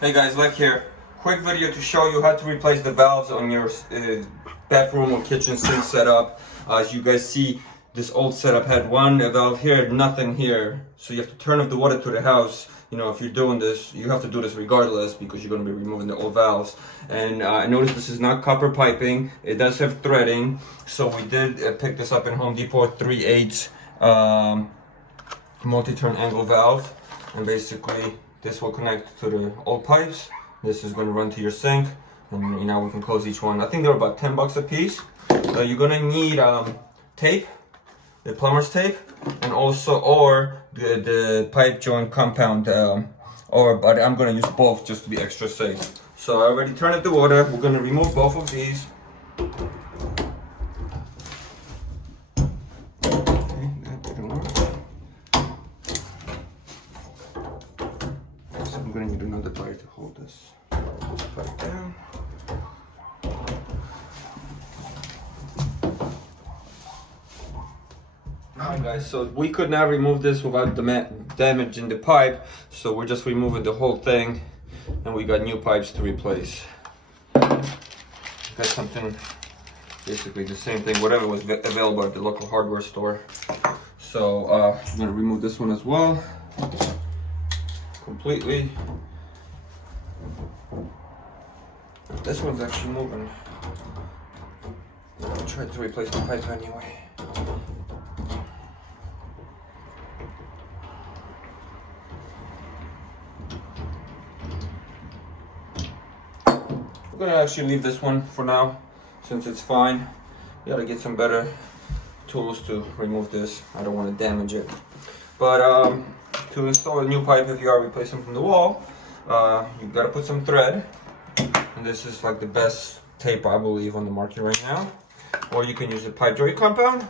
Hey guys, LechK here. Quick video to show you how to replace the valves on your bathroom or kitchen sink setup. As you guys see, this old setup had one valve here, nothing here. So you have to turn off the water to the house. You know, if you're doing this, you have to do this regardless because you're going to be removing the old valves. And I noticed this is not copper piping. It does have threading. So we did pick this up in Home Depot, 3/8 multi-turn angle valve. And basically, this will connect to the old pipes. This is going to run to your sink, and now we can close each one. I think they're about $10 a piece. You're going to need tape, the plumber's tape, and also the pipe joint compound. But I'm going to use both just to be extra safe. So I already turned up the water. We're going to remove both of these. I'm going to need another plier to hold this pipe down. Alright guys, so we could not remove this without damaging the pipe, so we're just removing the whole thing, and we got new pipes to replace. Got something, basically the same thing, whatever was available at the local hardware store. So I'm going to remove this one as well. Completely. This one's actually moving. I'll try to replace the pipe anyway. I'm gonna actually leave this one for now since it's fine. We gotta get some better tools to remove this. I don't want to damage it. But to install a new pipe, if you are replacing from the wall, you gotta put some thread, and this is like the best tape I believe on the market right now. Or you can use a pipe joint compound,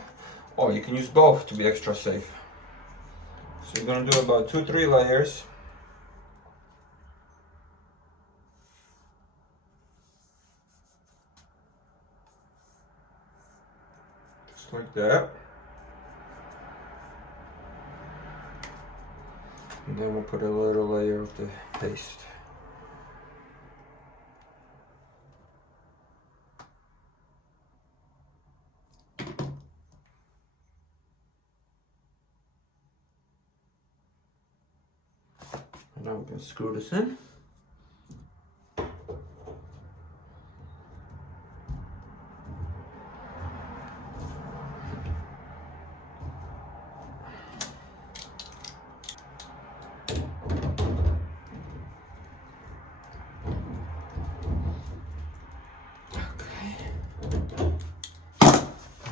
or you can use both to be extra safe. So you're gonna do about 2-3 layers. Just like that. And then we'll put a little layer of the paste. And now we're going to screw this in.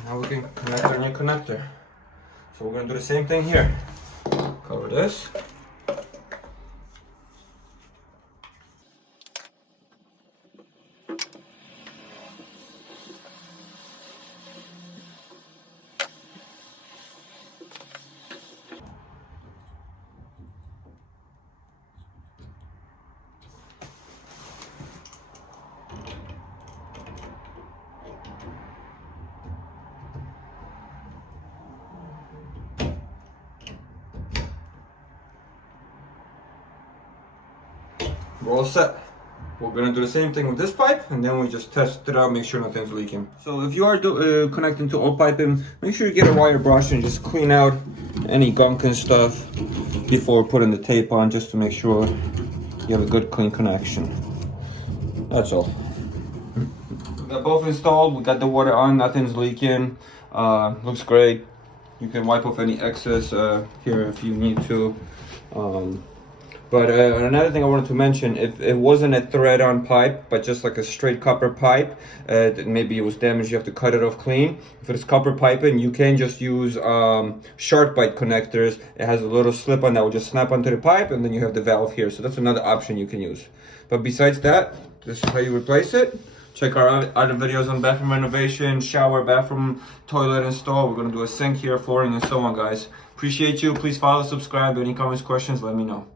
Now we can connect our new connector. So we're going to do the same thing here. Cover this. We're all set. We're gonna do the same thing with this pipe, and then we just test it out, make sure nothing's leaking. So if you are connecting to old piping, make sure you get a wire brush and just clean out any gunk and stuff before putting the tape on, just to make sure you have a good clean connection. That's all. We got both installed, we got the water on, nothing's leaking. Looks great. You can wipe off any excess here if you need to. But another thing I wanted to mention, if it wasn't a thread-on pipe, but just like a straight copper pipe, maybe it was damaged, you have to cut it off clean. If it's copper piping, you can just use shark bite connectors. It has a little slip-on that will just snap onto the pipe, and then you have the valve here. So that's another option you can use. But besides that, this is how you replace it. Check our other videos on bathroom renovation, shower, bathroom, toilet install. We're going to do a sink here, flooring, and so on, guys. Appreciate you. Please follow, subscribe. Any comments, questions, let me know.